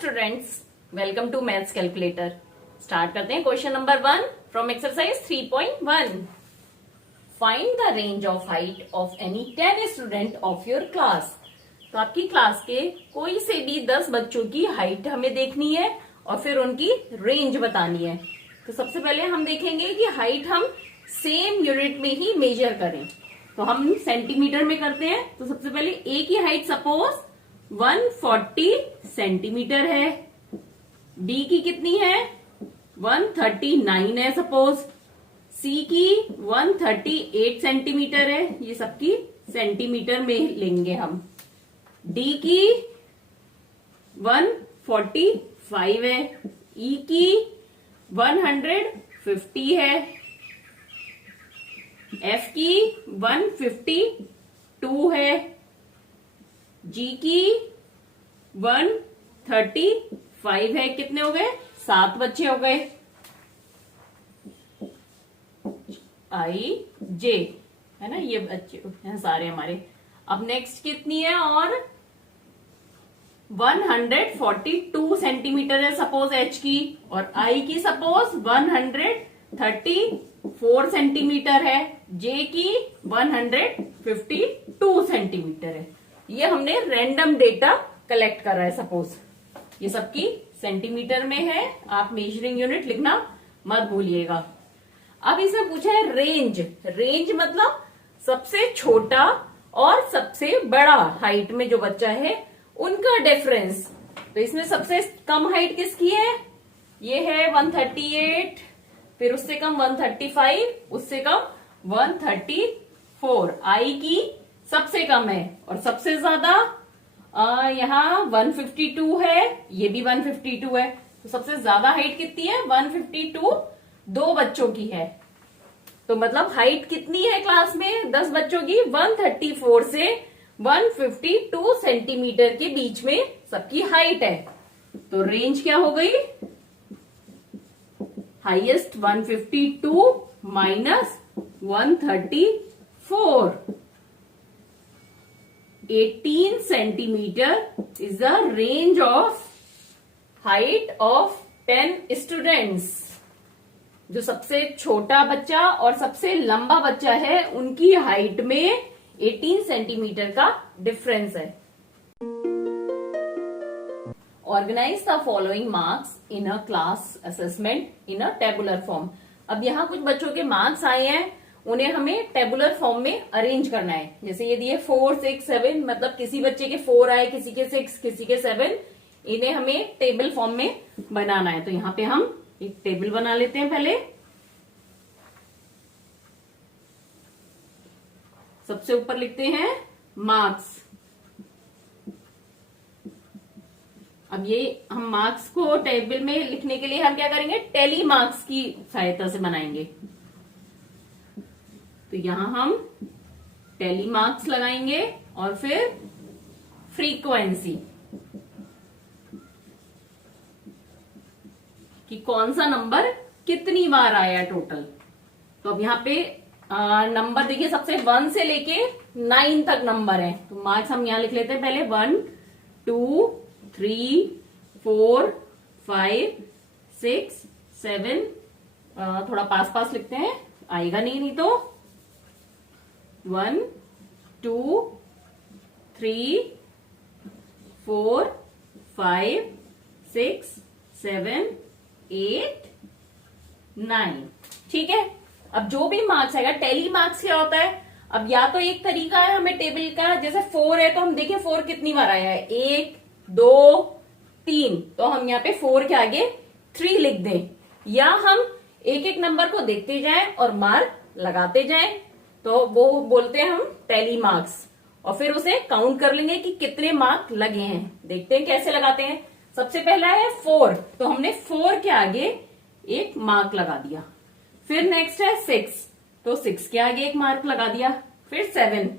Students, welcome to maths calculator. Start करते हैं question number 1 from exercise 3.1। Find the range of height of any 10 student of your class. तो आपकी class के कोई से भी 10 बच्चों की हाइट हमें देखनी है और फिर उनकी रेंज बतानी है। तो सबसे पहले हम देखेंगे कि हाइट हम सेम यूनिट में ही मेजर करें। तो हम सेंटीमीटर में करते हैं। तो सबसे पहले ए की हाइट सपोज 140 सेंटीमीटर है, डी की कितनी है 139 है सपोज, सी की 138 सेंटीमीटर है, ये सबकी सेंटीमीटर में लेंगे हम। डी की 145 है, ई की 150 है, एफ की 152 है, जी की 135 है। कितने हो गए? 7 बच्चे हो गए। आई जे है ना, ये बच्चे हैं सारे हमारे। अब नेक्स्ट कितनी है? और 142 सेंटीमीटर है सपोज एच की, और आई की सपोज 134 सेंटीमीटर है, जे की 152 सेंटीमीटर है। ये हमने रैंडम डेटा कलेक्ट कर रहा है सपोज। ये सबकी सेंटीमीटर में है, आप मेजरिंग यूनिट लिखना मत भूलिएगा। अब इसमें पूछा है रेंज। रेंज मतलब सबसे छोटा और सबसे बड़ा हाइट में जो बच्चा है उनका डिफरेंस। तो इसमें सबसे कम हाइट किसकी है? ये है 138, फिर उससे कम 135, उससे कम 134। आई की सबसे कम है और सबसे ज्यादा यहाँ 152 है, ये भी 152 है। तो सबसे ज्यादा हाइट कितनी है? 152 दो बच्चों की है। तो मतलब हाइट कितनी है क्लास में 10 बच्चों की? 134 से 152 सेंटीमीटर के बीच में सबकी हाइट है। तो रेंज क्या हो गई? Highest 152 minus 134, 18 centimetre is the range of height of 10 students. जो सबसे छोटा बच्चा और सबसे लंबा बच्चा है उनकी हाइट में 18 सेंटीमीटर का डिफरेंस है। Organise the following marks in a class assessment in a tabular form. अब यहाँ कुछ बच्चों के मार्क्स आए हैं, उन्हें हमें टेबुलर फॉर्म में अरेंज करना है। जैसे ये दिए 4, 6, 7, मतलब किसी बच्चे के 4 आए, किसी के 6, किसी के 7, इन्हें हमें टेबल फॉर्म में बनाना है। तो यहाँ पे हम एक टेबल बना लेते हैं। पहले सबसे ऊपर लिखते हैं मार्क्स। अब ये हम मार्क्स को टेबल में लिखने के लिए हम क्या करेंगे? टेली मार्क्स की सहायता से बनाएंगे। तो यहां हम टेली मार्क्स लगाएंगे और फिर फ्रीक्वेंसी कि कौन सा नंबर कितनी बार आया टोटल। तो अब यहाँ पे नंबर देखिए, सबसे 1 से लेके 9 तक नंबर है। तो मार्क्स हम यहां लिख लेते हैं पहले 1, 2, 3, 4, 5, 6, 7। थोड़ा पास पास लिखते हैं, आएगा नहीं तो 1, 2, 3, 4, 5, 6, 7, 8, 9। ठीक है। अब जो भी मार्क्स आएगा, टेली मार्क्स क्या होता है? अब या तो एक तरीका है हमें टेबल का, जैसे 4 है तो हम देखें 4 कितनी बार आया है, 1, 2, 3, तो हम यहाँ पे 4 के आगे 3 लिख दें, या हम एक एक नंबर को देखते जाएं और मार्क लगाते जाएं। तो वो बोलते हैं हम टेली मार्क्स, और फिर उसे काउंट कर लेंगे कि कितने मार्क लगे हैं। देखते हैं कैसे लगाते हैं। सबसे पहला है 4, तो हमने 4 के आगे एक मार्क लगा दिया। फिर नेक्स्ट है 6, तो 6 के आगे एक मार्क लगा दिया। फिर 7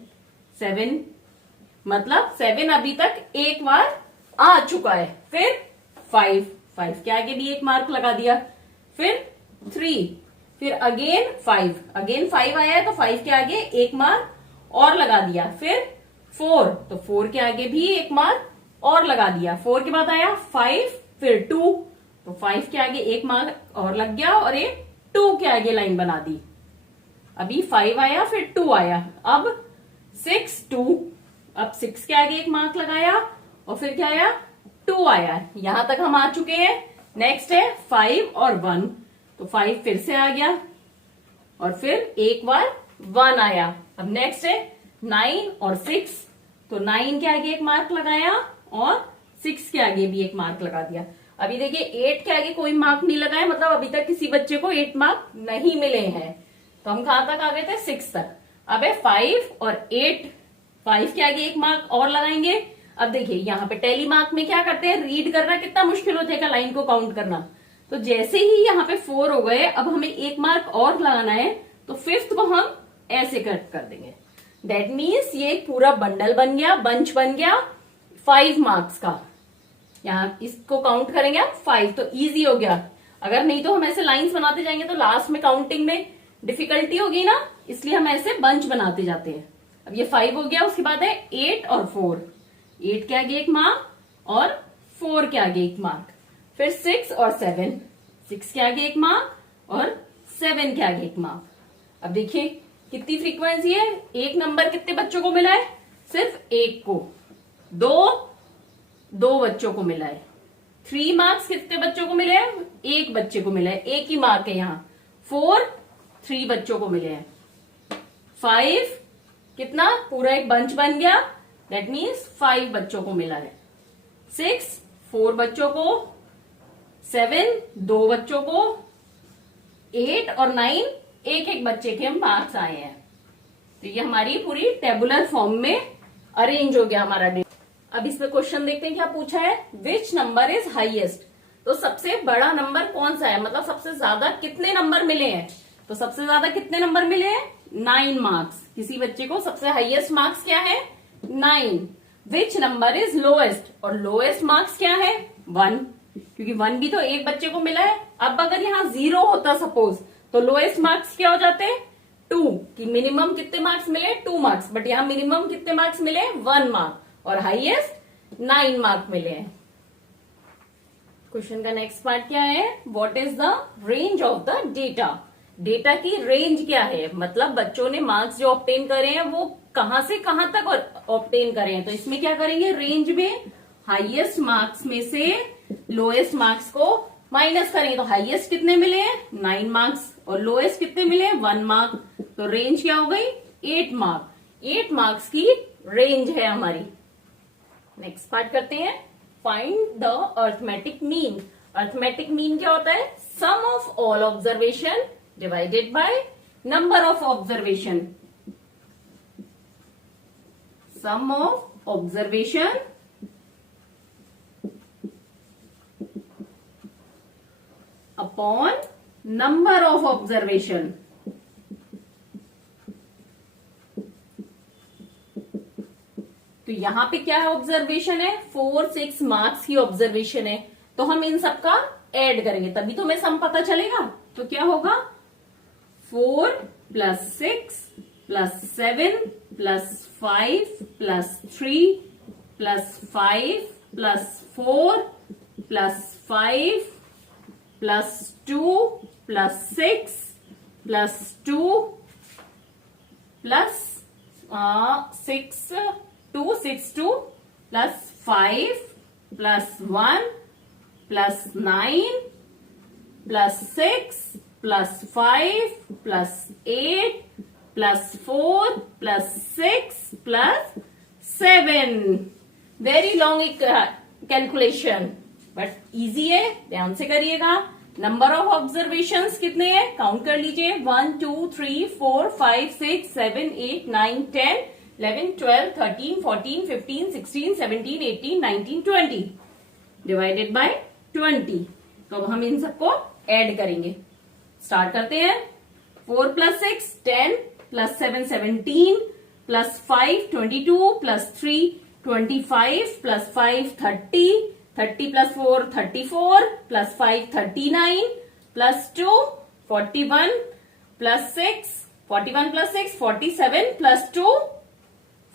मतलब 7 अभी तक एक बार आ चुका है। फिर 5 के आगे भी एक मार्क लगा दिया। फिर 3, फिर अगेन 5 आया है तो 5 के आगे एक मार्क और लगा दिया। फिर 4, तो 4 के आगे भी एक मार्क और लगा दिया। 4 के बाद आया 5, फिर 2, तो 5 के आगे एक मार्क और लग गया और एक 2 के आगे लाइन बना दी। अभी 5 आया, फिर 2 आया, अब 6, 2, अब 6 के आगे एक मार्क लगाया और फिर क्या आया, 2 आया। यहां तक हम आ चुके हैं। नेक्स्ट है 5 और 1, तो 5 फिर से आ गया और फिर एक बार 1 आया। अब नेक्स्ट है 9 और 6, तो 9 के आगे एक मार्क लगाया और 6 के आगे भी एक मार्क लगा दिया। अभी देखिए 8 के आगे कोई मार्क नहीं लगाया, मतलब अभी तक किसी बच्चे को 8 मार्क नहीं मिले हैं। तो हम कहां तक आ गए थे, 6 तक। अब है 5 और 8, 5 के आगे एक मार्क और लगाएंगे। अब देखिए यहाँ पे टैली मार्क में क्या करते हैं, रीड करना कितना मुश्किल हो जाएगा, लाइन को काउंट करना। तो जैसे ही यहाँ पे 4 हो गए, अब हमें एक मार्क और लगाना है, तो 5th को हम ऐसे कट कर देंगे। दैट मीन्स ये पूरा बंडल बन गया, बंच बन गया 5 मार्क्स का। यहाँ इसको काउंट करेंगे हम 5, तो इजी हो गया। अगर नहीं तो हम ऐसे लाइंस बनाते जाएंगे तो लास्ट में काउंटिंग में डिफिकल्टी होगी ना, इसलिए हम ऐसे बंच बनाते जाते हैं। अब ये 5 हो गया, उसके बाद है 8 और 4, 8 के आगे एक मार्क और 4 के आगे एक मार्क, फिर 6 और 7, 6 के आगे एक मार्क और 7 के आगे एक मार्क। अब देखिए कितनी फ्रीक्वेंसी है, एक नंबर कितने बच्चों को मिला है, सिर्फ एक को। 2 बच्चों को मिला है। 3 मार्क्स कितने बच्चों को मिले हैं, एक बच्चे को मिला है, एक ही मार्क है यहाँ। 4, 3 बच्चों को मिले हैं। 5 कितना, पूरा एक बंच बन गया, दैट मीन्स 5 बच्चों को मिला है। 6, 4 बच्चों को, 7, 2 बच्चों को, 8 और 9 एक एक बच्चे के मार्क्स आए हैं। तो ये हमारी पूरी टेबुलर फॉर्म में अरेंज हो गया हमारा डेटा। अब इसमें क्वेश्चन देखते हैं क्या पूछा है, विच नंबर इज हाईएस्ट। तो सबसे बड़ा नंबर कौन सा है, मतलब सबसे ज्यादा कितने नंबर मिले हैं। तो सबसे ज्यादा कितने नंबर मिले हैं, 9 मार्क्स। किसी बच्चे को सबसे हाईएस्ट मार्क्स क्या है, 9। विच नंबर इज लोएस्ट, और लोएस्ट मार्क्स क्या है, 1, क्योंकि 1 भी तो एक बच्चे को मिला है। अब अगर यहाँ 0 होता सपोज, तो लोएस्ट मार्क्स क्या हो जाते, 2, कि मिनिमम कितने मार्क्स मिले, 2 मार्क्स, बट यहाँ मिनिमम कितने मार्क्स मिले, 1 मार्क, और हाईएस्ट 9 मार्क मिले हैं। क्वेश्चन का नेक्स्ट पार्ट क्या है, what is the range of the data. Data की रेंज क्या है, मतलब बच्चों ने मार्क्स जो ऑब्टेन करे हैं वो कहां से कहां तक ऑब्टेन करे हैं। तो इसमें क्या करेंगे, रेंज में हाईएस्ट मार्क्स में से लोएस्ट मार्क्स को माइनस करेंगे। तो हाईएस्ट कितने मिले हैं, 9 मार्क्स, और लोएस्ट कितने मिले हैं, 1 मार्क। तो रेंज क्या हो गई, 8 मार्क। 8 मार्क्स की रेंज है हमारी। नेक्स्ट पार्ट करते हैं, find the arithmetic mean. Arithmetic mean क्या होता है, sum of all observation divided by number of observation. Sum of observation upon number of observation. तो यहां पे क्या है, ऑब्जर्वेशन है, 4, 6 मार्क्स की ऑब्जर्वेशन है। तो हम इन सबका ऐड करेंगे तभी तो हमें सम पता चलेगा। तो क्या होगा, 4 + 6 + 7 + 5 + 3 + 5 + 4 + 5 + 2 + 6 + 2 + 6 2 6 2 + 5 + 1 + 9 + 6 + 5 + 8 + 4 + 6 + 7। Very long calculation, but easy है, ध्यान से करिएगा। नंबर ऑफ ऑब्जर्वेशंस कितने हैं, काउंट कर लीजिए, 1 2 3 4 5 6 7 8 9 10 11 12 13 14 15 16 17 18 19 20 डिवाइडेड बाय 20। तो अब हम इन सबको ऐड करेंगे। स्टार्ट करते हैं, 4 + 6 10 + 7 17 + 5 22 + 3 25 + 5 30 30 + 4 34 + 5 39 + 2 41 + 6 41 + 6 47 + 2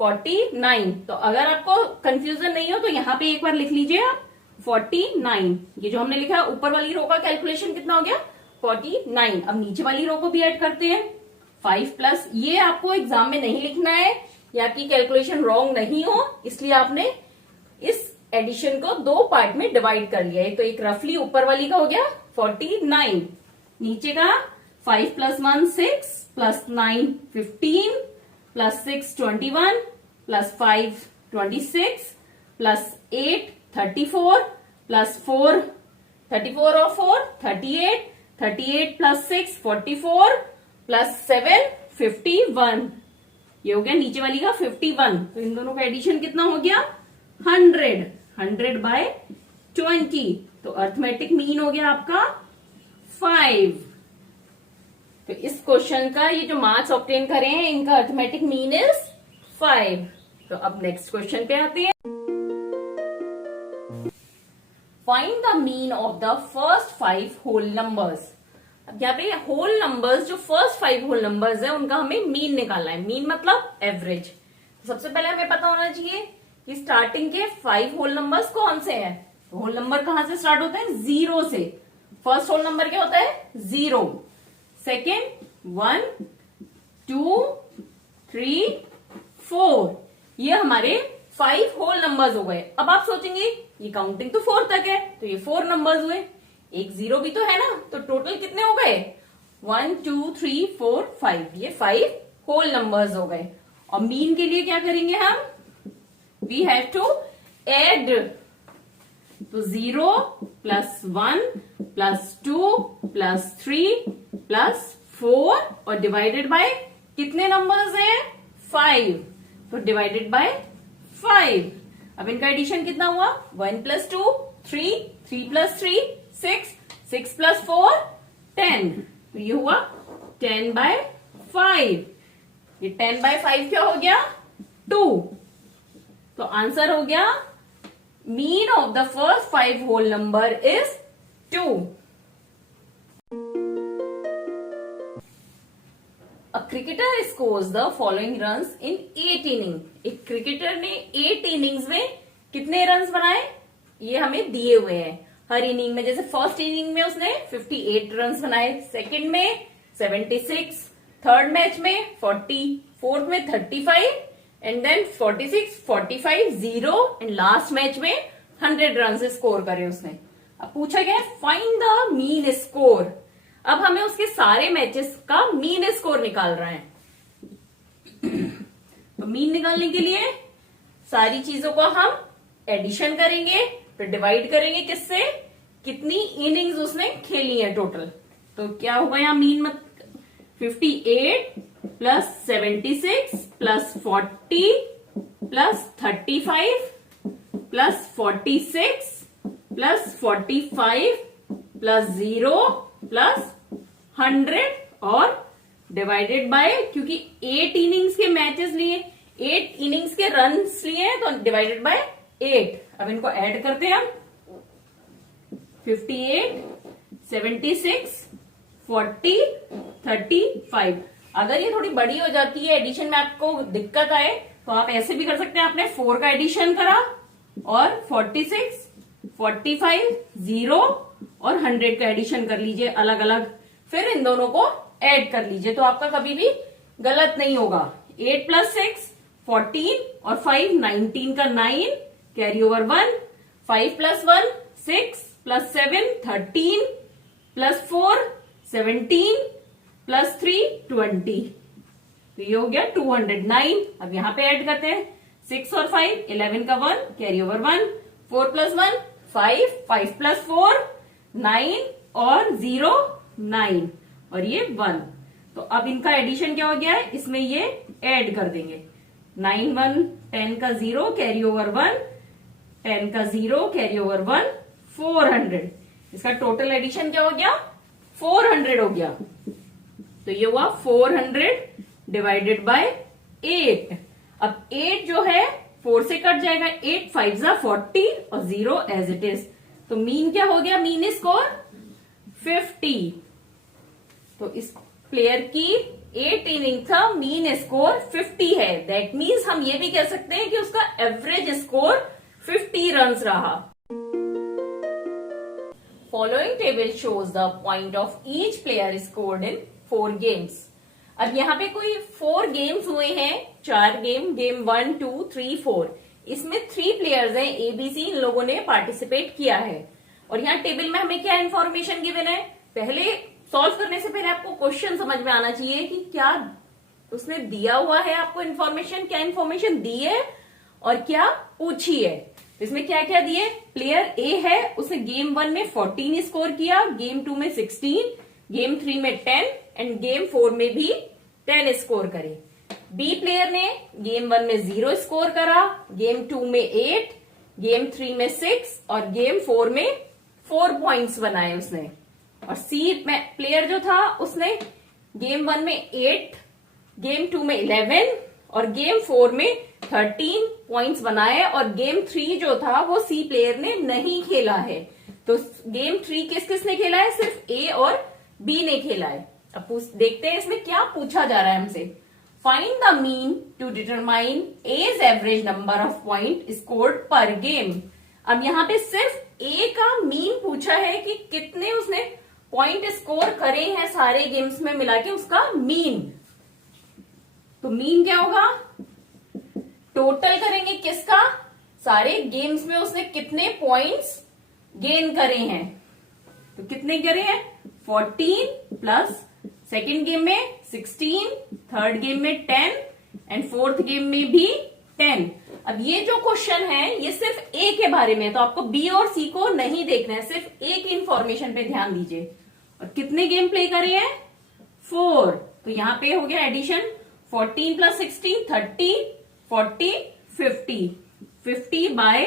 49। तो अगर आपको कंफ्यूजन नहीं हो तो यहाँ पे एक बार लिख लीजिए आप 49। ये जो हमने लिखा है ऊपर वाली रो का कैलकुलेशन कितना हो गया 49। अब नीचे वाली रो को भी ऐड करते हैं 5 प्लस, ये आपको एग्जाम में नहीं लिखना है, ये आपकी कैलकुलेशन रॉन्ग नहीं हो इसलिए आपने इस एडिशन को दो पार्ट में डिवाइड कर लिया है। तो एक रफली ऊपर वाली का हो गया 49, नीचे का 5 plus 1 6 plus 9 15 plus 6 21 plus 5 26 plus 8 34 plus 4 34 और 4 38 38 प्लस 6 44 प्लस 7 51। ये हो गया नीचे वाली का 51। तो इन दोनों का एडिशन कितना हो गया 100 बाय 20। तो अर्थमेटिक मीन हो गया आपका 5। तो इस क्वेश्चन का ये जो मार्क्स ऑब्टेन करे हैं इनका अर्थमेटिक मीन इज 5। तो अब नेक्स्ट क्वेश्चन पे आते हैं। Find the mean of the first 5 whole numbers. अब यहाँ पे होल नंबर्स जो फर्स्ट 5 होल नंबर्स है उनका हमें मीन निकालना है। मीन मतलब एवरेज। तो सबसे पहले हमें पता होना चाहिए कि स्टार्टिंग के 5 होल नंबर्स कौन से हैं। तो होल नंबर कहां से स्टार्ट होते हैं 0 से। फर्स्ट होल नंबर क्या होता है 0, सेकेंड 1 2 3 4। ये हमारे 5 होल नंबर्स हो गए। अब आप सोचेंगे ये काउंटिंग तो 4 तक है तो ये 4 नंबर्स हुए, एक 0 भी तो है ना, तो टोटल कितने हो गए 1 2 3 4 5। ये 5 होल नंबर्स हो गए। और मीन के लिए क्या करेंगे हम, वी हैव टू एड। तो 0 प्लस 1 प्लस 2 प्लस 3 प्लस 4 और डिवाइडेड बाय कितने नंबर्स हैं 5। तो डिवाइडेड बाय 5। अब इनका एडिशन कितना हुआ 1 प्लस 2 3 3 प्लस 3 6 6 प्लस 4 10। तो ये हुआ 10 बाय 5। ये 10 बाय 5 क्या हो गया 2। तो आंसर हो गया mean of the first 5 whole number is 2। A cricketer scores the following runs in 8 innings। एक क्रिकेटर ने 8 इनिंग्स में कितने रन्स बनाए ये हमें दिए हुए हैं। हर इनिंग में जैसे फर्स्ट इनिंग में उसने 58 रन्स बनाए, सेकंड में 76, थर्ड मैच में 40, फोर्थ में 35 and then 46 45 0 and last match में 100 रन स्कोर करे उसने। अब पूछा गया फाइंड द मीन स्कोर। अब हमें उसके सारे मैचेस का मीन स्कोर निकाल रहा है। तो मीन निकालने के लिए सारी चीजों को हम एडिशन करेंगे फिर डिवाइड करेंगे किससे, कितनी इनिंग्स उसने खेली है टोटल। तो क्या होगा यहाँ mean 58 plus 76 plus 40 plus 35 plus 46 plus 45 plus 0 plus 100 और डिवाइडेड बाय, क्योंकि 8 इनिंग्स के मैचेस लिए 8 इनिंग्स के रन्स लिए तो डिवाइडेड बाय 8। अब इनको ऐड करते हैं हम 58 76 40 35। अगर ये थोड़ी बड़ी हो जाती है एडिशन में आपको दिक्कत आए तो आप ऐसे भी कर सकते हैं। आपने 4 का एडिशन करा और 46 45 0 और 100 का एडिशन कर लीजिए अलग अलग, फिर इन दोनों को ऐड कर लीजिए तो आपका कभी भी गलत नहीं होगा। 8 प्लस 6 14 और 5 19 का 9 carry over 1, 5 plus 1 6 plus 7 13 plus 4 17 plus 3 20। तो ये हो गया 209। अब यहां पे ऐड करते हैं 6 और 5 11 का 1 कैरी ओवर 1, 4 प्लस 1 5 5 प्लस 4 9 और 0 9 और ये 1। तो अब इनका एडिशन क्या हो गया है, इसमें ये ऐड कर देंगे 9 1 10 का 0 कैरी ओवर 1 10 का 0 कैरी ओवर 1 400। इसका टोटल एडिशन क्या हो गया 400 हो गया। तो ये हुआ 400 डिवाइडेड बाय 8। अब 8 जो है 4 से कट जाएगा, 8 5 40 और 0 एज इट इज। तो मीन क्या हो गया, मीन स्कोर 50। तो इस प्लेयर की 8 इनिंग का मीन स्कोर 50 है। दैट मीन्स हम ये भी कह सकते हैं कि उसका एवरेज स्कोर 50 रन्स रहा। Following table shows the point of each player scored in 4 games. अब यहाँ पे कोई 4 गेम्स हुए हैं, 4 गेम 1, 2, 3, 4। इसमें 3 प्लेयर्स हैं, एबीसी, इन लोगों ने पार्टिसिपेट किया है। और यहाँ टेबल में हमें क्या इन्फॉर्मेशन गिवन है, पहले सॉल्व करने से पहले आपको क्वेश्चन समझ में आना चाहिए कि क्या उसने दिया हुआ है आपको इन्फॉर्मेशन, क्या इन्फॉर्मेशन दी है और क्या पूछी है। इसमें क्या क्या दिए, प्लेयर ए है, उसने गेम 1 में 14 स्कोर किया, गेम 2 में 16, गेम 3 में 10 एंड गेम 4 में भी 10 स्कोर करे। बी प्लेयर ने गेम 1 में 0 स्कोर करा, गेम 2 में 8, गेम 3 में 6 और गेम 4 में 4 पॉइंट्स बनाए उसने। और सी प्लेयर जो था उसने गेम 1 में 8, गेम 2 में 11 और गेम 4 में 13 पॉइंट्स बनाए। और गेम 3 जो था वो सी प्लेयर ने नहीं खेला है। तो गेम 3 किस किस ने खेला है, सिर्फ ए और बी ने खेला है। अब देखते हैं इसमें क्या पूछा जा रहा है हमसे। Find the mean to determine as average number of point scored per game. अब यहाँ पे सिर्फ ए का मीन पूछा है कि कितने उसने पॉइंट स्कोर करे हैं सारे गेम्स में मिला के, उसका मीन। तो मीन क्या होगा, टोटल करेंगे किसका, सारे गेम्स में उसने कितने पॉइंट्स गेन करे हैं। तो कितने करे हैं, 14 प्लस सेकेंड गेम में 16, थर्ड गेम में 10 एंड फोर्थ गेम में भी 10। अब ये जो क्वेश्चन है ये सिर्फ ए के बारे में है, तो आपको बी और सी को नहीं देखना है, सिर्फ ए की इंफॉर्मेशन पे ध्यान दीजिए। और कितने गेम प्ले करे हैं, 4। तो यहां पे हो गया addition, 14 plus 16 30, 40, 50, 50 by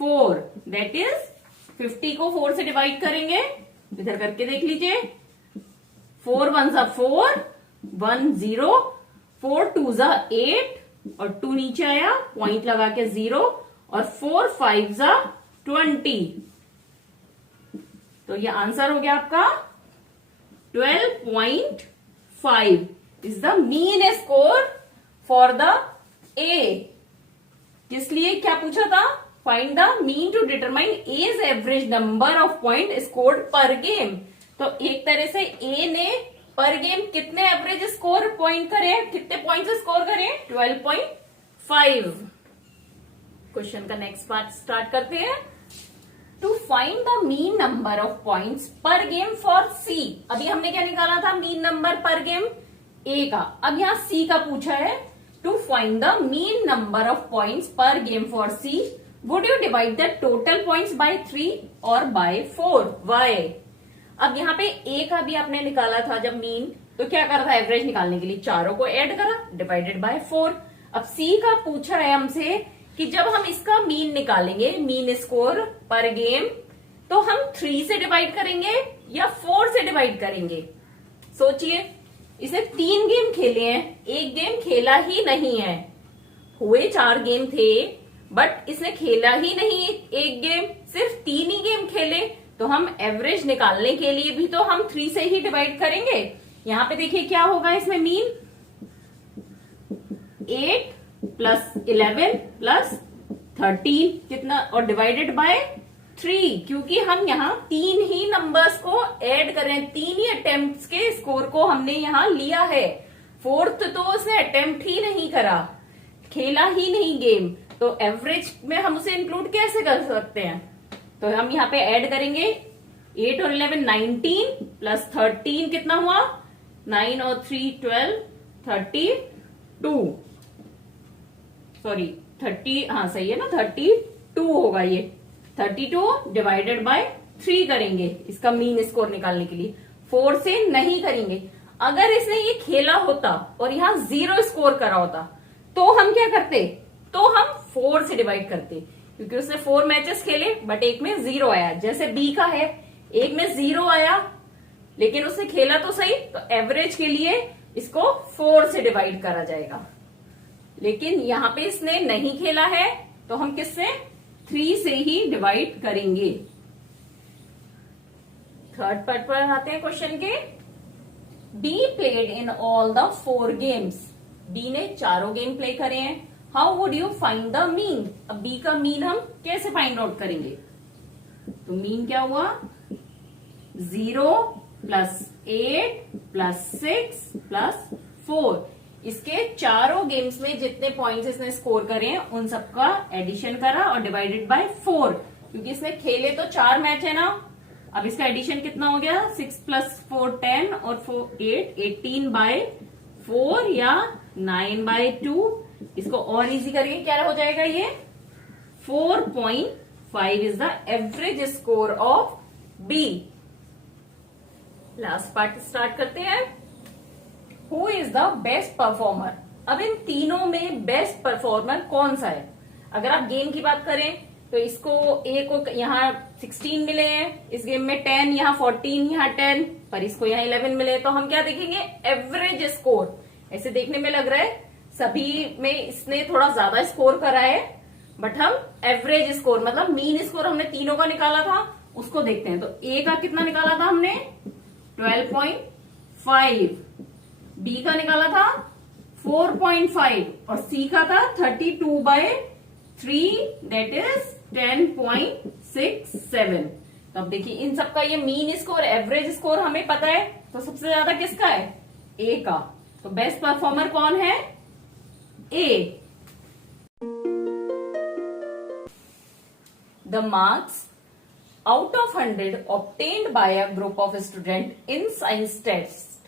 4 that is 50 को 4 से डिवाइड करेंगे। इधर करके देख लीजिए, 4 1 जा 4, 1 0, 4 2 जा 8 और 2 नीचे आया, पॉइंट लगा के 0 और 4 5 जा 20। तो ये आंसर हो गया आपका 12.5 is the mean score for the A. इसलिए क्या पूछा था, find the mean to determine as average number of point scored per game. तो एक तरह से ए ने पर गेम कितने एवरेज स्कोर पॉइंट करे, कितने पॉइंट स्कोर करे, 12.5। क्वेश्चन का नेक्स्ट पार्ट स्टार्ट करते हैं। To find the mean number of points per game for C. अभी हमने क्या निकाला था, mean number per game A का। अब यहां सी का पूछा है, to find the mean number of points per game for C would you divide the total points by 3 और बाय 4, वाई। अब यहाँ पे ए का भी आपने निकाला था जब मीन, तो क्या करा था, एवरेज निकालने के लिए चारों को ऐड करा, डिवाइडेड बाय 4। अब सी का पूछा है हमसे कि जब हम इसका मीन निकालेंगे, मीन स्कोर पर गेम, तो हम 3 से डिवाइड करेंगे या 4 से डिवाइड करेंगे। सोचिए, इसे 3 गेम खेले हैं, एक गेम खेला ही नहीं है। हुए 4 गेम थे बट इसने खेला ही नहीं एक गेम, सिर्फ 3 ही गेम खेले। तो हम एवरेज निकालने के लिए भी तो हम 3 से ही डिवाइड करेंगे। यहां पे देखिए क्या होगा इसमें मीन, 8 प्लस 11 प्लस 13 कितना, और डिवाइडेड बाय 3, क्योंकि हम यहाँ 3 ही नंबर्स को ऐड कर रहे हैं, 3 ही अटेम्प्ट्स के स्कोर को हमने यहाँ लिया है। 4th तो उसने अटेम्प्ट ही नहीं करा, खेला ही नहीं गेम, तो एवरेज में हम उसे इंक्लूड कैसे कर सकते हैं। तो हम यहाँ पे ऐड करेंगे 8 और 11 19 प्लस 13 कितना हुआ, 9 और 3 12, 32, सॉरी 30, हाँ सही है ना, 32 होगा ये। 32 डिवाइडेड बाय 3 करेंगे इसका मीन स्कोर निकालने के लिए, 4 से नहीं करेंगे। अगर इसने ये खेला होता और यहाँ 0 स्कोर करा होता तो हम क्या करते, तो हम 4 से डिवाइड करते, क्योंकि उसने 4 मैचेस खेले बट एक में 0 आया। जैसे बी का है, एक में 0 आया लेकिन उसने खेला तो सही, तो एवरेज के लिए इसको 4 से डिवाइड करा जाएगा। लेकिन यहां पे इसने नहीं खेला है तो हम किससे, 3 से ही डिवाइड करेंगे। थर्ड पार्ट पर आते हैं क्वेश्चन के। B played in all the 4 games, B ने चारों गेम प्ले करे हैं। How would you find the mean? अब बी का मीन हम कैसे फाइंड आउट करेंगे? तो मीन क्या हुआ? 0 प्लस 8 प्लस 6 प्लस 4, इसके चारों गेम्स में जितने पॉइंट्स इसने स्कोर करे हैं उन सबका एडिशन करा और डिवाइडेड बाय 4, क्योंकि इसने खेले तो 4 मैच है ना। अब इसका एडिशन कितना हो गया? 6 प्लस 4 10 और 4 8 18 बाय 4 या 9 बाय 2। इसको और इजी करेंगे, क्या हो जाएगा ये? 4.5 is the average score of B. Last part start करते हैं। Who is the best performer? अब इन तीनों में बेस्ट परफॉर्मर कौन सा है? अगर आप गेम की बात करें तो इसको ए को यहाँ 16 मिले हैं, इस गेम में 10, यहाँ 14, यहाँ 10, पर इसको यहाँ 11 मिले। तो हम क्या देखेंगे? Average score. ऐसे देखने में लग रहा है सभी में इसने थोड़ा ज्यादा स्कोर करा है, बट हम एवरेज स्कोर मतलब मीन स्कोर हमने तीनों का निकाला था उसको देखते हैं। तो ए का कितना निकाला था हमने? 12.5, बी का निकाला था 4.5 और सी का था 32/3 दैट इज 10.67। तो अब देखिए इन सबका ये मीन स्कोर एवरेज स्कोर हमें पता है, तो सबसे ज्यादा किसका है? ए का। तो बेस्ट परफॉर्मर कौन है? A. The marks out of 100 obtained by a group of student in science test।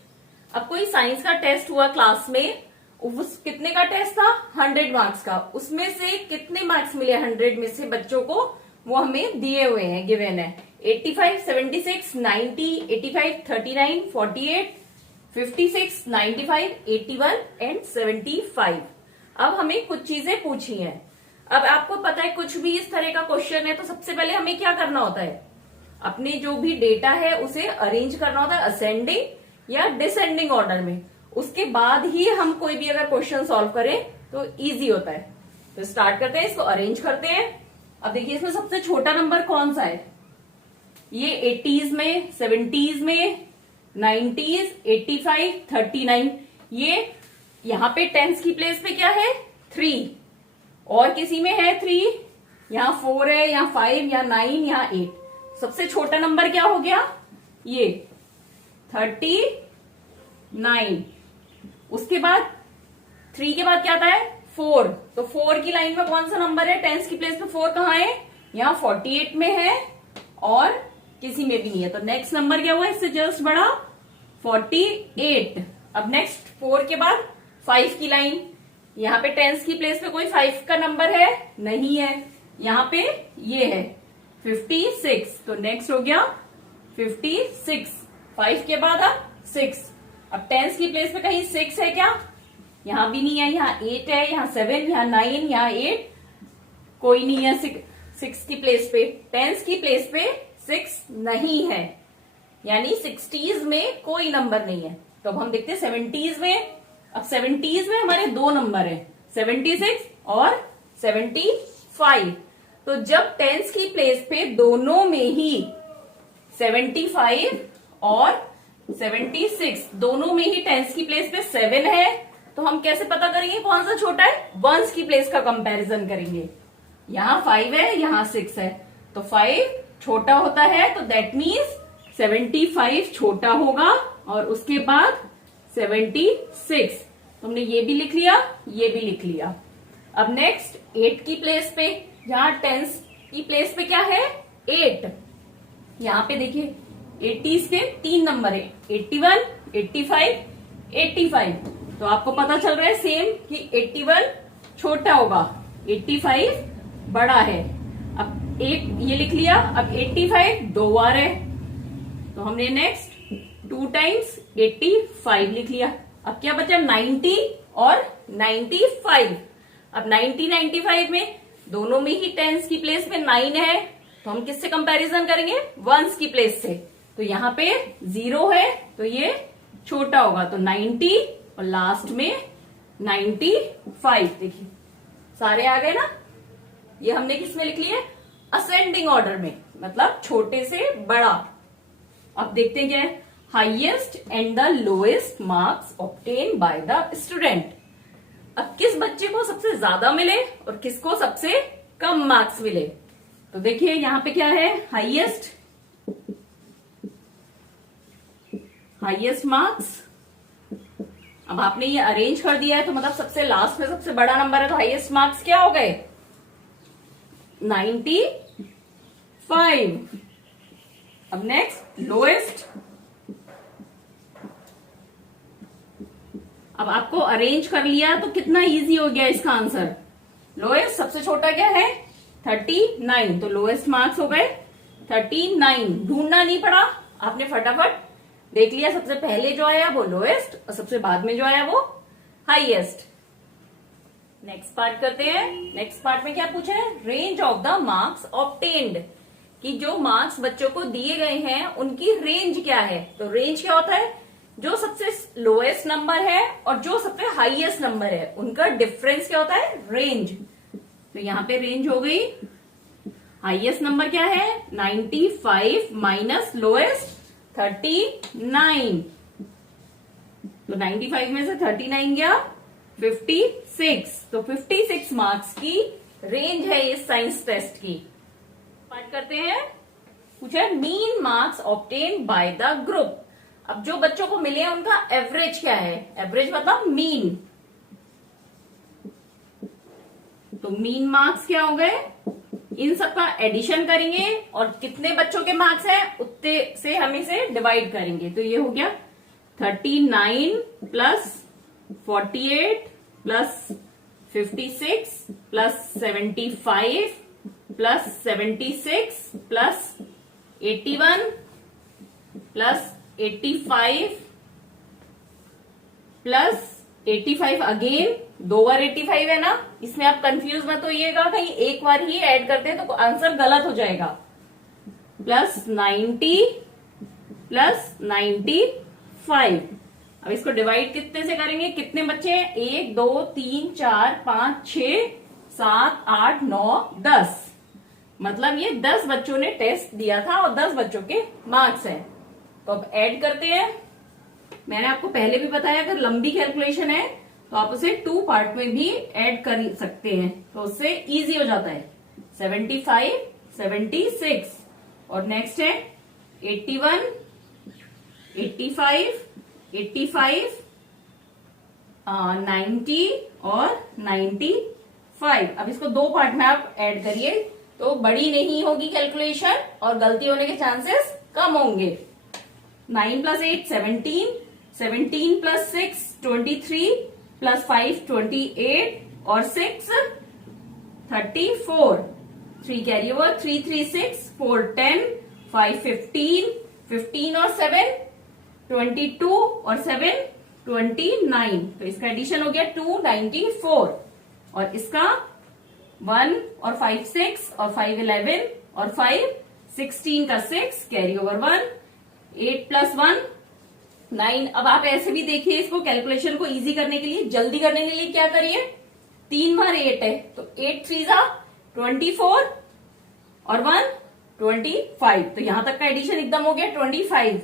अब कोई साइंस का टेस्ट हुआ क्लास में, उस कितने का टेस्ट था? 100 मार्क्स का। उसमें से कितने मार्क्स मिले 100 में से बच्चों को? वो हमें दिए हुए हैं, गिवन है 85, 76, 90, 85, 39, 48, 56, 95, 81 एंड 75। अब हमें कुछ चीजें पूछी हैं। अब आपको पता है कुछ भी इस तरह का क्वेश्चन है तो सबसे पहले हमें क्या करना होता है? अपने जो भी डेटा है उसे अरेंज करना होता है असेंडिंग या डिसेंडिंग ऑर्डर में। उसके बाद ही हम कोई भी अगर क्वेश्चन सॉल्व करें तो इजी होता है। तो स्टार्ट करते हैं, इसको अरेंज करते हैं। अब देखिए इसमें सबसे छोटा नंबर कौन सा है? ये 80s में, 70s में, 90s, 85, 39। ये यहाँ पे टेंस की प्लेस पे क्या है? 3। और किसी में है 3, यहाँ 4 है, यहाँ 5, यहाँ 9, यहाँ 8। सबसे छोटा नंबर क्या हो गया? ये 39। उसके बाद 3 के बाद क्या आता है? 4। तो 4 की लाइन में कौन सा नंबर है? टेंस की प्लेस पे 4 कहाँ है? यहाँ 48 में है और किसी में भी नहीं है। तो नेक्स्ट नंबर क्या हुआ इससे जस्ट बड़ा? 48। अब नेक्स्ट 4 के बाद 5 की लाइन, यहाँ पे टेंस की प्लेस पे कोई 5 का नंबर है? नहीं है। यहाँ पे ये है 56। तो नेक्स्ट हो गया 56। 5 के बाद अब 6। अब टेंस की प्लेस पे कहीं 6 है क्या? यहाँ भी नहीं है। यहाँ 8 है, यहाँ 7, यहाँ 9, यहाँ 8, कोई नहीं है 6 की प्लेस पे। टेंस की प्लेस पे 6 नहीं है, यानी 60s में कोई नंबर नहीं है। तो अब हम देखते हैं 70s में। अब 70s में हमारे 2 नंबर हैं, 76 और 75। तो जब टेंस की प्लेस पे दोनों में ही 75 और 76 दोनों में ही टेंस की प्लेस पे 7 है, तो हम कैसे पता करेंगे कौन सा छोटा है? वंस की प्लेस का कंपैरिजन करेंगे। यहाँ 5 है, यहाँ 6 है, तो 5 छोटा होता है, तो दैट मीन्स 75 छोटा होगा और उसके बाद 76। तुमने ये भी लिख लिया, ये भी लिख लिया। अब नेक्स्ट 8 की प्लेस पे, यहाँ टेंस की प्लेस पे क्या है? 8। यहाँ पे देखिए 80s के 3 नंबर है, 81, 85, 85। तो आपको पता चल रहा है सेम कि 81 छोटा होगा, 85 बड़ा है। अब एक ये लिख लिया। अब 85 2 बार है, तो हमने नेक्स्ट 2 टाइम्स 85 लिख लिया। अब क्या बचा? 90 और 95। अब 90, 95 में दोनों में ही टेंस की प्लेस पे 9 है, तो हम किससे कंपैरिजन करेंगे? वंस की प्लेस से। तो यहाँ पे 0 है, तो ये छोटा होगा, तो 90 और लास्ट में 95। देखिए सारे आ गए ना। ये हमने किस में लिख लिए? असेंडिंग ऑर्डर में, मतलब छोटे से बड़ा। अब देखते हैं क्या है। Highest and the lowest marks obtain by the student. अब किस बच्चे को सबसे ज्यादा मिले और किसको सबसे कम मार्क्स मिले। तो देखिए यहां पे क्या है, हाईएस्ट मार्क्स। अब आपने ये अरेंज कर दिया है तो मतलब सबसे लास्ट में सबसे बड़ा नंबर है, तो हाईएस्ट मार्क्स क्या हो गए 95। अब नेक्स्ट लोएस्ट। अब आपको अरेंज कर लिया तो कितना इजी हो गया इसका आंसर। लोएस्ट सबसे छोटा क्या है 39, तो लोएस्ट मार्क्स हो गए 39। ढूंढना नहीं पड़ा, आपने फटाफट देख लिया, सबसे पहले जो आया वो लोएस्ट और सबसे बाद में जो आया वो हाईएस्ट। नेक्स्ट पार्ट करते हैं। नेक्स्ट पार्ट में क्या पूछा है, range of the marks obtained, कि जो मार्क्स बच्चों को दिए गए हैं उनकी रेंज क्या है। तो रेंज क्या होता है, जो सबसे लोएस्ट नंबर है और जो सबसे हाईएस्ट नंबर है उनका डिफरेंस क्या होता है, रेंज। तो यहां पे रेंज हो गई, हाईएस्ट नंबर क्या है 95 माइनस लोएस्ट 39। तो 95 में से 39 गया 56, तो 56 मार्क्स की रेंज है इस साइंस टेस्ट की। बात करते हैं, पूछा mean marks obtain by the group. अब जो बच्चों को मिले हैं उनका एवरेज क्या है, एवरेज मतलब मीन। तो मीन मार्क्स क्या हो गए, इन सबका एडिशन करेंगे और कितने बच्चों के मार्क्स हैं उतने से हम इसे डिवाइड करेंगे। तो ये हो गया 39 plus 48 plus 56 plus 75 plus 76 plus 81 plus 85 plus 85 again, 2 बार 85 है ना, इसमें आप कंफ्यूज मत होइएगा, कहीं एक बार ही ऐड करते हैं तो आंसर गलत हो जाएगा। Plus 90 plus 95। अब इसको डिवाइड कितने से करेंगे, कितने बच्चे हैं 1 2 3 4 5 6 7 8 9 10, मतलब ये 10 बच्चों ने टेस्ट दिया था और 10 बच्चों के मार्क्स हैं। तो अब ऐड करते हैं। मैंने आपको पहले भी बताया अगर लंबी कैलकुलेशन है तो आप उसे 2 पार्ट में भी ऐड कर सकते हैं, तो उससे इजी हो जाता है। 75 76 और नेक्स्ट है 81 85 85 90 और 95। अब इसको 2 पार्ट में आप ऐड करिए तो बड़ी नहीं होगी कैलकुलेशन और गलती होने के चांसेस कम होंगे। 9 प्लस 8 17, 17 प्लस 6 23 प्लस 5 28 और 6 34, 3 कैरी ओवर 3 3 6 4 10 5 15, 15 और 7 22 और 7 29। तो इसका एडिशन हो गया 294 और इसका 1 और 5 6 और 5 11 और 5 16 का 6 कैरी ओवर 1, 8 प्लस 1 9। अब आप ऐसे भी देखिए, इसको कैलकुलेशन को इजी करने के लिए, जल्दी करने के लिए क्या करिए, 3 बार 8 है तो 8 3 जा 24 और 1 25। तो यहां तक का एडिशन एकदम हो गया 25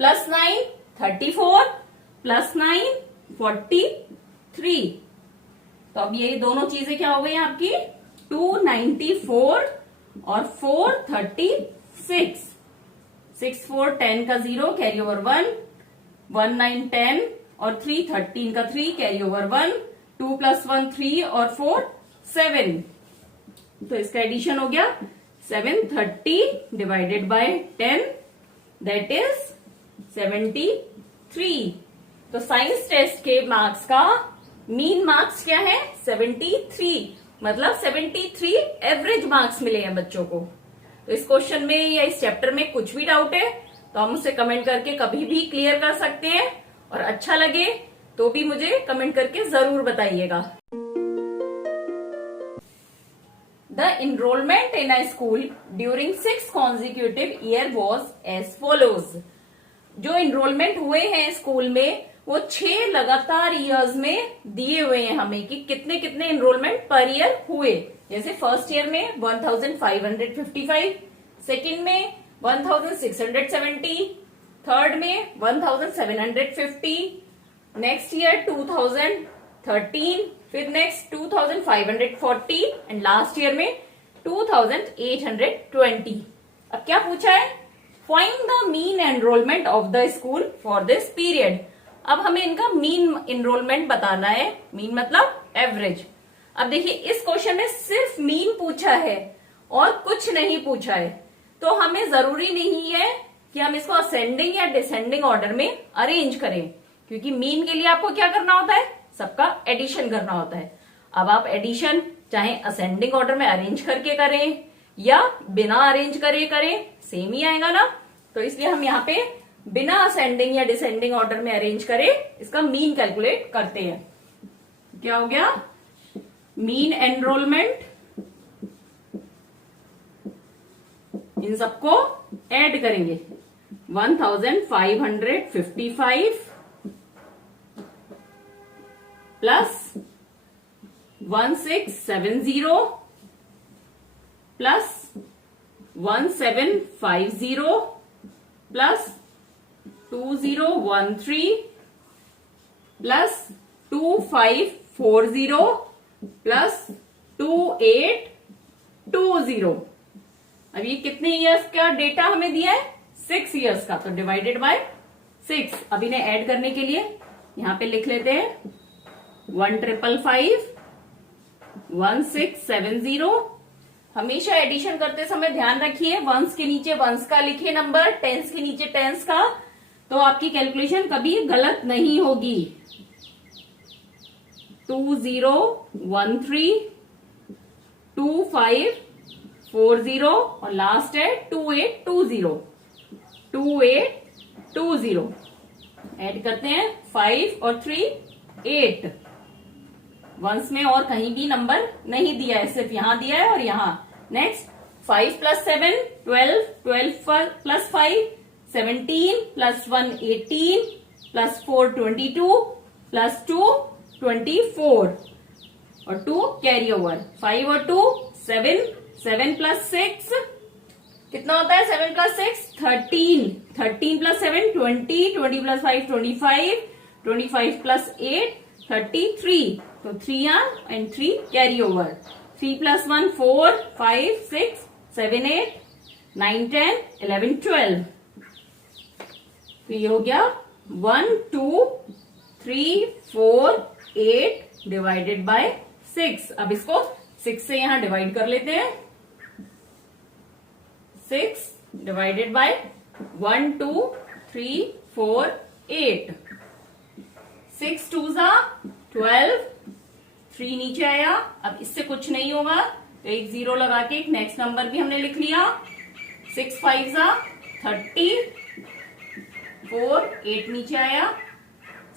प्लस 9 34 प्लस 9 43। तो अब ये दोनों चीजें क्या हो गई आपकी 294 और 436। 6 4 10 का 0 कैरी ओवर 1, 1 9 10 और 3 13 का 3 कैरी ओवर 1, 2 प्लस 1 3 और 4 7। तो इसका एडिशन हो गया 730 डिवाइडेड बाय 10 दैट इज 73। तो साइंस टेस्ट के मार्क्स का मीन मार्क्स क्या है 73, मतलब 73 एवरेज मार्क्स मिले हैं बच्चों को। तो इस क्वेश्चन में या इस चैप्टर में कुछ भी डाउट है तो हम मुझसे कमेंट करके कभी भी क्लियर कर सकते हैं, और अच्छा लगे तो भी मुझे कमेंट करके जरूर बताइएगा। The enrollment in a school during 6 consecutive year was as follows। जो एनरोलमेंट हुए हैं स्कूल में वो 6 लगातार ईयर्स में दिए हुए हैं हमें कि कितने कितने एनरोलमेंट पर ईयर हुए। जैसे फर्स्ट ईयर में 1555, सेकेंड में 1670, थर्ड में 1750, नेक्स्ट ईयर 2013, फिर नेक्स्ट 2540 एंड लास्ट ईयर में 2820। अब क्या पूछा है? Find the mean enrolment of the school for this period. अब हमें इनका मीन एनरोलमेंट बताना है। मीन मतलब एवरेज। अब देखिए इस क्वेश्चन में सिर्फ मीन पूछा है और कुछ नहीं पूछा है, तो हमें जरूरी नहीं है कि हम इसको असेंडिंग या डिसेंडिंग ऑर्डर में अरेंज करें, क्योंकि मीन के लिए आपको क्या करना होता है? सबका एडिशन करना होता है। अब आप एडिशन चाहे असेंडिंग ऑर्डर में अरेंज करके करें या बिना अरेंज करें सेम ही आएगा ना। तो इसलिए हम यहाँ पे बिना असेंडिंग या डिसेंडिंग ऑर्डर में अरेंज करें इसका मीन कैलकुलेट करते हैं। क्या हो गया? मीन एनरोलमेंट, इन सबको ऐड करेंगे। 1555 plus 1670 plus 1750 plus 2013 plus 2540 plus 2820। अब ये कितने इयर्स का डेटा हमें दिया है? 6 इयर्स का, तो डिवाइडेड बाय 6। अब इन्हें ऐड करने के लिए यहां पे लिख लेते हैं 1555 1670। हमेशा एडिशन करते समय ध्यान रखिए वंस के नीचे वंस का लिखिए नंबर, टेंस के नीचे टेंस का, तो आपकी कैलकुलेशन कभी गलत नहीं होगी। 2013 2540 और लास्ट है 2820। 2820 ऐड करते हैं 5 और 3 8। वंस में और कहीं भी नंबर नहीं दिया है, सिर्फ यहां दिया है और यहां। Next 5 plus 7 12, 12 plus 5 17 plus 1 18 plus 4 22 plus 2 24 और 2 कैरी ओवर। 5 और 2 7, 7 प्लस 6 कितना होता है? 7 प्लस 6 13, 13 प्लस 7 20, 20 प्लस 5 25, 25 प्लस 8 33, तो 3 एंड 3 कैरी ओवर। 3 प्लस 1 4 5 6 7 8 9 10 11 12। तो ये हो गया 1 2 3 4 8 डिवाइडेड बाय 6। अब इसको 6 से यहां डिवाइड कर लेते हैं। 6 डिवाइडेड बाय 1 2 3 4 8। 6 2 जा 12, 3 नीचे आया। अब इससे कुछ नहीं होगा तो एक 0 लगा के एक नेक्स्ट नंबर भी हमने लिख लिया। 6 5 जा 30, 4 8 नीचे आया।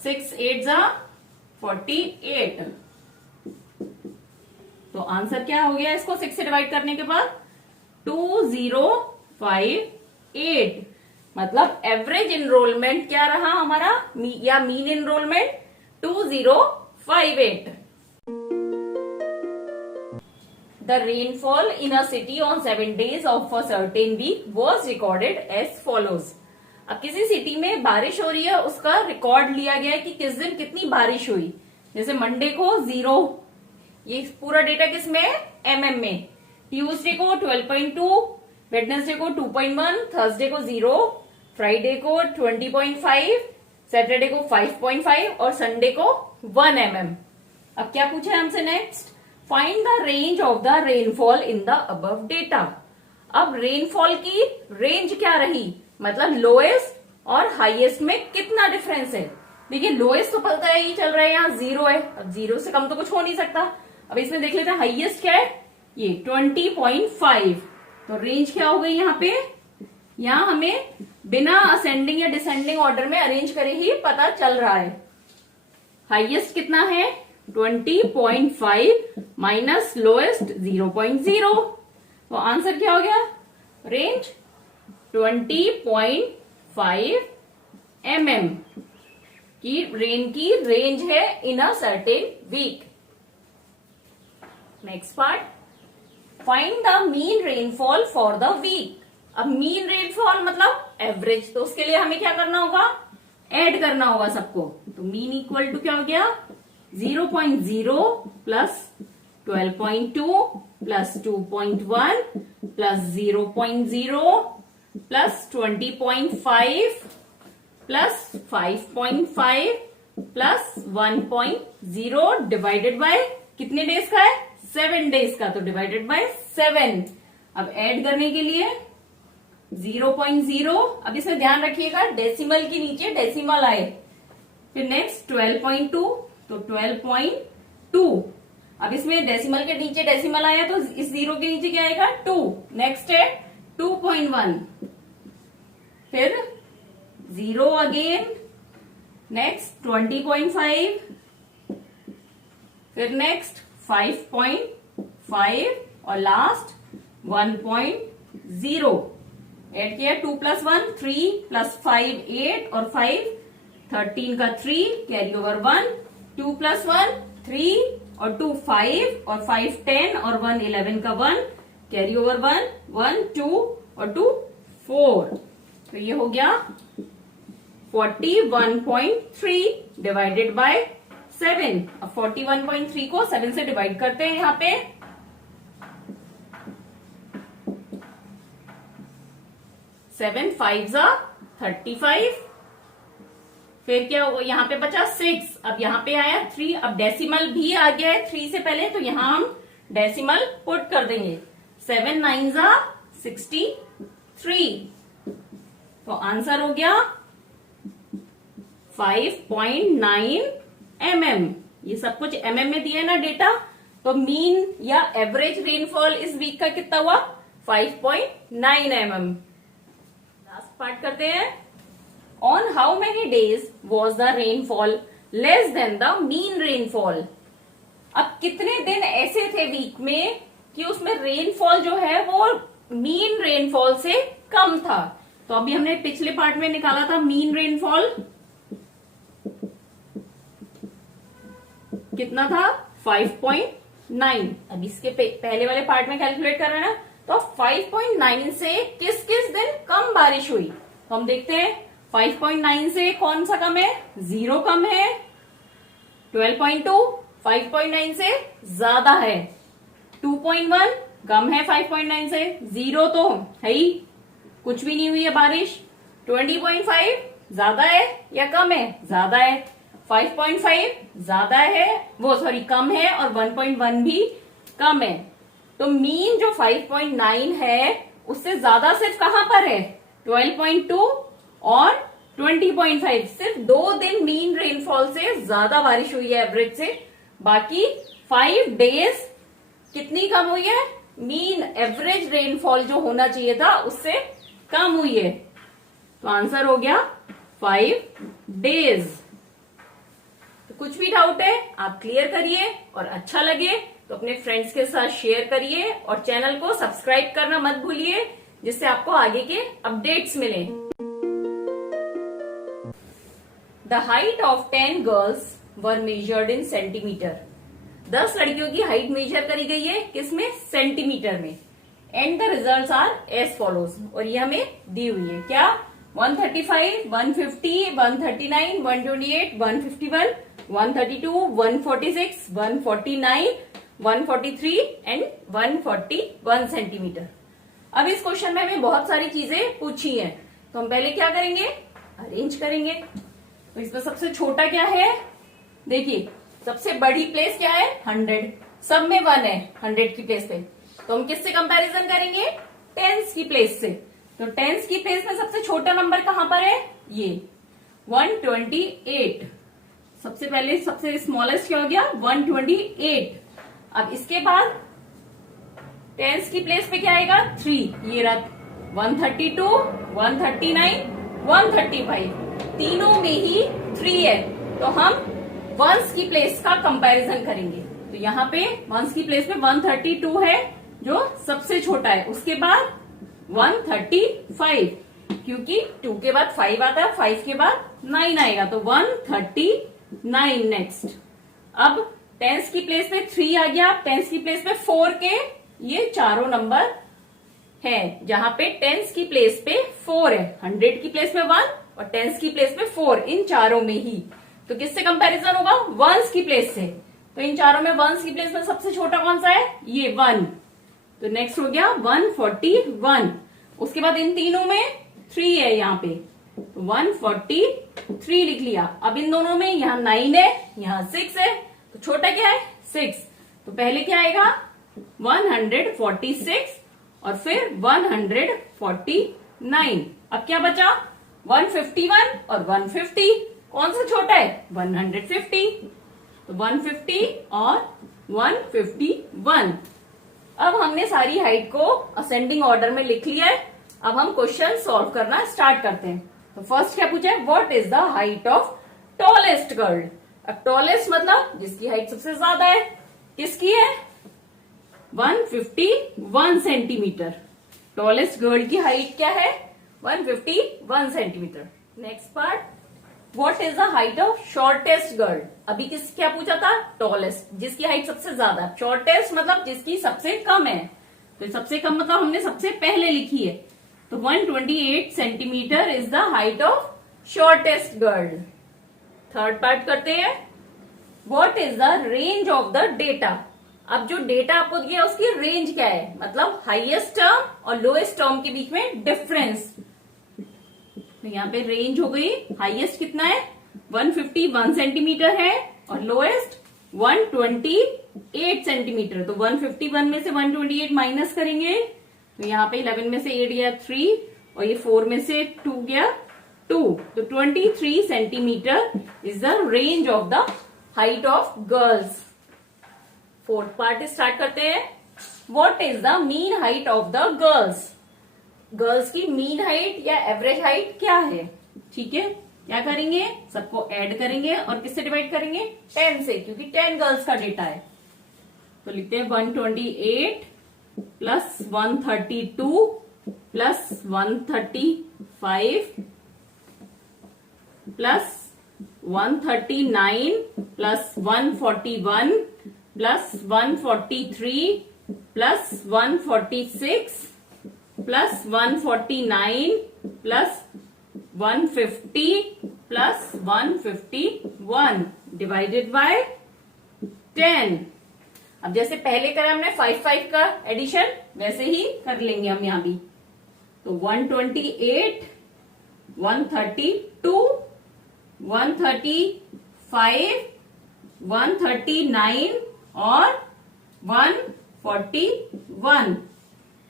6 8 जा 48। तो आंसर क्या हो गया इसको 6 से डिवाइड करने के बाद? 2058। मतलब एवरेज एनरोलमेंट क्या रहा हमारा या mean enrolment? 2058। The rainfall in a city on 7 days of a certain week was recorded as follows. अब किसी सिटी में बारिश हो रही है, उसका रिकॉर्ड लिया गया है कि किस दिन कितनी बारिश हुई। जैसे मंडे को 0, ये पूरा डेटा किस में है? MM में। ट्यूसडे को 12.2, वेडनेसडे को 2.1, थर्सडे को 0, फ्राइडे को 20.5, सैटरडे को 5.5 और संडे को 1 mm। अब क्या पूछा है हमसे next? Find the range of the rainfall in the above data. अब रेनफॉल की रेंज क्या रही, मतलब लोएस्ट और हाईएस्ट में कितना डिफरेंस है। देखिए लोएस्ट तो पता है, ये चल रहा है यहाँ 0 है, अब 0 से कम तो कुछ हो नहीं सकता। अब इसमें देख लेते हैं हाईएस्ट क्या है, ये 20.5। तो रेंज क्या हो गई यहाँ पे? यहाँ हमें बिना असेंडिंग या डिसेंडिंग ऑर्डर में अरेंज करे ही पता चल रहा है। हाईएस्ट कितना है? 20.5 माइनस लोएस्ट 0.0। तो आंसर क्या हो गया? रेंज 20.5 mm की रेन की रेंज है in a certain week. Next part, find the mean rainfall for the week. अब मीन रेनफॉल मतलब एवरेज, तो उसके लिए हमें क्या करना होगा, ऐड करना होगा सबको। तो मीन इक्वल टू क्या हो गया, 0.0 plus 12.2 plus 2.1 plus 0.0 plus 20.5 plus 5.5 plus 1.0 divided by कितने डेज का है, 7 डेज का, तो डिवाइडेड बाय 7। अब ऐड करने के लिए 0.0, अब इसमें ध्यान रखिएगा डेसिमल के नीचे डेसिमल आए। फिर नेक्स्ट 12.2, तो 12.2, अब इसमें डेसिमल के नीचे डेसिमल आया तो इस जीरो के नीचे क्या आएगा, 2। नेक्स्ट है 2.1, फिर 0 अगेन, नेक्स्ट 20.5, फिर नेक्स्ट 5.5 और लास्ट 1.0। ऐड किया 2 प्लस 1 3 प्लस 5 8 और 5 13 का 3 कैरी ओवर 1, 2 प्लस 1 3 और 2 5 और 5 10 और 1 11 का 1 कैरी ओवर 1 1 2 और 2 4। तो ये हो गया 41.3 डिवाइडेड बाय 7। अब 41.3 को 7 से डिवाइड करते हैं यहाँ पे, 7 5 35, फिर क्या होगा, यहाँ पे बचा 6, अब यहाँ पे आया 3, अब डेसिमल भी आ गया है 3 से पहले, तो यहाँ हम डेसिमल पुट कर देंगे। 7 9 63, तो आंसर हो गया 5.9 mm। ये सब कुछ mm में दिया है ना डेटा, तो मीन या एवरेज रेनफॉल इस वीक का कितना हुआ, 5.9 mm। लास्ट पार्ट करते हैं। On how many days was the rainfall less than the mean rainfall. अब कितने दिन ऐसे थे वीक में कि उसमें रेनफॉल जो है वो मीन रेनफॉल से कम था। तो अभी हमने पिछले पार्ट में निकाला था मीन रेनफॉल कितना था, 5.9। अब इसके पहले वाले पार्ट में कैलकुलेट कर रहे हैं ना, तो 5.9 से किस किस दिन कम बारिश हुई, तो हम देखते हैं 5.9 से कौन सा कम है, 0 कम है, 12.2 5.9 से ज्यादा है, 2.1 कम है 5.9 से, 0 तो है ही, कुछ भी नहीं हुई है बारिश, 20.5 ज्यादा है या कम है, ज्यादा है, 5.5 ज्यादा है, वो सॉरी कम है, और 1.1 भी कम है। तो मीन जो 5.9 है उससे ज्यादा सिर्फ कहां पर है, 12.2 और 20.5, सिर्फ 2 दिन मीन रेनफॉल से ज्यादा बारिश हुई है एवरेज से, बाकी 5 डेज कितनी कम हुई है, मीन एवरेज रेनफॉल जो होना चाहिए था उससे कम हुई है। तो आंसर हो गया 5 डेज। तो कुछ भी डाउट है आप क्लियर करिए, और अच्छा लगे तो अपने फ्रेंड्स के साथ शेयर करिए, और चैनल को सब्सक्राइब करना मत भूलिए, जिससे आपको आगे के अपडेट्स मिले। The height of 10 girls were measured in centimetre. 10 लड़कियों की हाइट मेजर करी गई है किसमें, सेंटीमीटर में। And the results are as follows, और ये हमें दी हुई है क्या, 135 150 139 128 151 132 146 149 143 एंड 141 सेंटीमीटर। अब इस क्वेश्चन में हमें बहुत सारी चीजें पूछी हैं, तो हम पहले क्या करेंगे, अरेंज करेंगे। तो इसमें सबसे छोटा क्या है, देखिए सबसे बड़ी प्लेस क्या है, 100, सब में 1 है 100 की प्लेस पे, तो हम किससे कंपैरिजन करेंगे, टेंस की प्लेस से। तो टेंस की प्लेस में सबसे छोटा नंबर कहां पर है, ये 128, सबसे पहले सबसे स्मॉलेस्ट क्या हो गया, 128। अब इसके बाद टेंस की प्लेस पे क्या आएगा, 3, ये रहा 132 139 135, तीनों में ही 3 है, तो हम वंस की प्लेस का कंपैरिजन करेंगे। तो यहाँ पे वंस की प्लेस पे 132 है जो सबसे छोटा है, उसके बाद 135, क्योंकि 2 के बाद 5 आता है, 5 के बाद 9 आएगा, तो 139 नेक्स्ट। अब टेंस की प्लेस पे 3 आ गया, टेंस की प्लेस पे 4 के ये चारों नंबर है जहां पे टेंस की प्लेस पे 4 है, 100 की प्लेस पे 1 और टेंस की प्लेस पे 4, इन चारों में ही। तो किससे कंपैरिजन होगा? वंस की प्लेस से। तो इन चारों में वंस की प्लेस में सबसे छोटा कौन सा है? ये 1। तो नेक्स्ट हो गया 141। उसके बाद इन तीनों में 3 है यहाँ पे, तो 143 लिख लिया। अब इन दोनों में यहाँ 9 है, यहाँ 6 है, तो छोटा क्या है? 6। तो पहले क्या आएगा? 146 और फिर 149। अब क्या बचा? 151 और 150। कौन सा छोटा है? 150। तो 150 और 151। अब हमने सारी हाइट को असेंडिंग ऑर्डर में लिख लिया है। अब हम क्वेश्चन सॉल्व करना स्टार्ट करते हैं। तो फर्स्ट क्या पूछा है? What is the height of tallest girl? अब टॉलेस्ट मतलब जिसकी हाइट सबसे ज्यादा है। किसकी है? 151 सेंटीमीटर। टॉलेस्ट गर्ल की हाइट क्या है? 151 centimetre. Next part, what is the height of shortest girl? अभी किस क्या पूछा था? टॉलेस्ट, जिसकी हाइट सबसे ज्यादा। शॉर्टेस्ट मतलब जिसकी सबसे कम है। तो सबसे कम मतलब हमने सबसे पहले लिखी है। तो 128 centimetre is the height of shortest girl. Third part करते हैं, what is the range of the data? अब जो डेटा आपको दिया उसकी रेंज क्या है? मतलब हाईएस्ट टर्म और लोएस्ट टर्म के बीच में डिफरेंस। तो यहाँ पे रेंज हो गई, हाईएस्ट कितना है? 151 सेंटीमीटर है और लोएस्ट 128 सेंटीमीटर। तो 151 में से 128 माइनस करेंगे, तो यहाँ पे 11 में से 8 गया 3 और ये 4 में से 2 गया 2। तो 23 centimetre is the range of the height of girls. Fourth part start करते हैं, what is the mean height of the girls? Girls की मीन हाइट या एवरेज हाइट क्या है? ठीक है, क्या करेंगे? सबको ऐड करेंगे और किससे डिवाइड करेंगे? 10 से, क्योंकि 10 गर्ल्स का डेटा है। तो लिखते हैं 128 plus 132 plus 135 plus 139 plus 141 plus 143 plus 146 plus 149 plus 150 plus 151 divided by 10। अब जैसे पहले करा हमने 5 का एडिशन, वैसे ही कर लेंगे हम यहां भी। तो 128, 132, 135, 139 और 141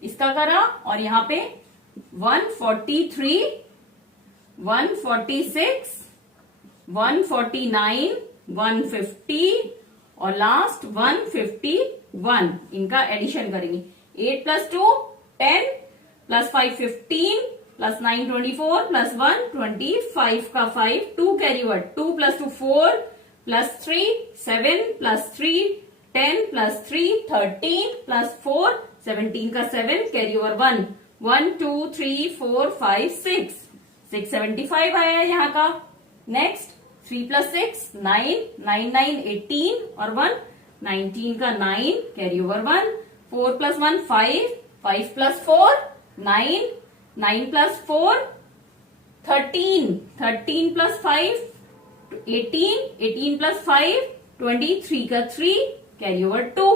इसका करा। और यहां पे 143, 146, 149, 150 और लास्ट 151 इनका एडिशन करेंगे। 8 प्लस 2 10 प्लस 5 15 प्लस 9 24 प्लस 1 25 का 5 2 carry word 2 plus 2 4 plus 3 7 plus 3 10 plus 3 13 plus 4 17 का 7 कैरी ओवर 1 1 2 3 4 5 6 675 आया यहाँ का। नेक्स्ट 3 प्लस 6 9 9 9 18 और 1 19 का 9 carry over 1 4 plus 1 5 5 plus 4 9 9 plus 4 13 13 plus 5 18 18 plus 5 23 का 3 कैरी ओवर 2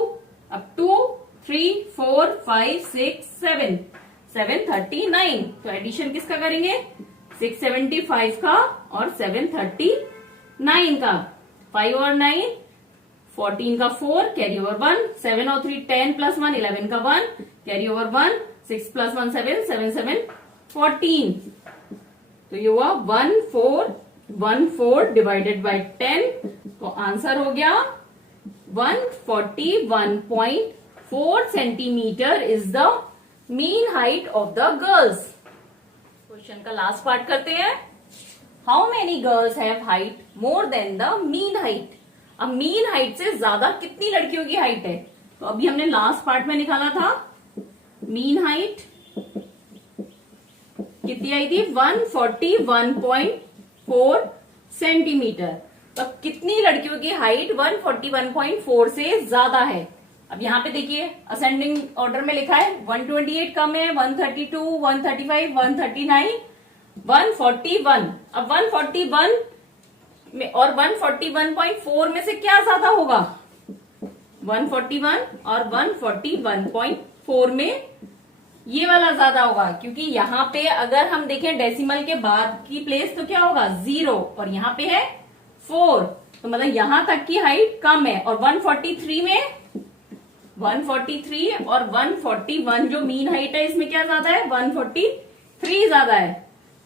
अब 2 3 4 5 6 7 739। तो एडिशन किसका करेंगे? 675 का और 739 का। 5 और 9 14 का 4 कैरी ओवर 1 7 और 3 10 प्लस 1 11 का 1 कैरी ओवर 1 6 प्लस 1 7 7 7 14। तो ये हुआ 1414 डिवाइडेड बाय 10। तो आंसर हो गया 141.4 centimetre is the mean height of the girls. Question का लास्ट पार्ट करते हैं, how many girls have height more than the mean height? अब मीन हाइट से ज्यादा कितनी लड़कियों की हाइट है? तो अभी हमने लास्ट पार्ट में निकाला था मीन हाइट कितनी आई थी? 141.4 सेंटीमीटर। तो कितनी लड़कियों की हाइट 141.4 से ज्यादा है? अब यहाँ पे देखिए असेंडिंग ऑर्डर में लिखा है 128 कम है, 132, 135, 139, 141। अब 141 में और 141.4 में से क्या ज्यादा होगा? 141 और 141.4 में ये वाला ज्यादा होगा, क्योंकि यहाँ पे अगर हम देखें डेसिमल के बाद की प्लेस तो क्या होगा? 0, और यहाँ पे है 4, तो मतलब यहां तक की हाइट कम है। और 143 में 143 और 141 जो मीन हाइट है इसमें क्या ज्यादा है? 143 ज्यादा है।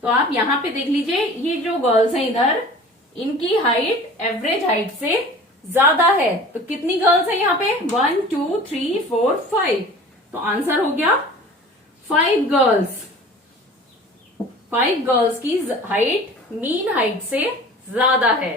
तो आप यहाँ पे देख लीजिए ये जो गर्ल्स हैं इधर, इनकी हाइट एवरेज हाइट से ज्यादा है। तो कितनी गर्ल्स है यहाँ पे? 1 2 3 4 5। तो आंसर हो गया 5 गर्ल्स। 5 गर्ल्स की हाइट मीन हाइट से ज्यादा है।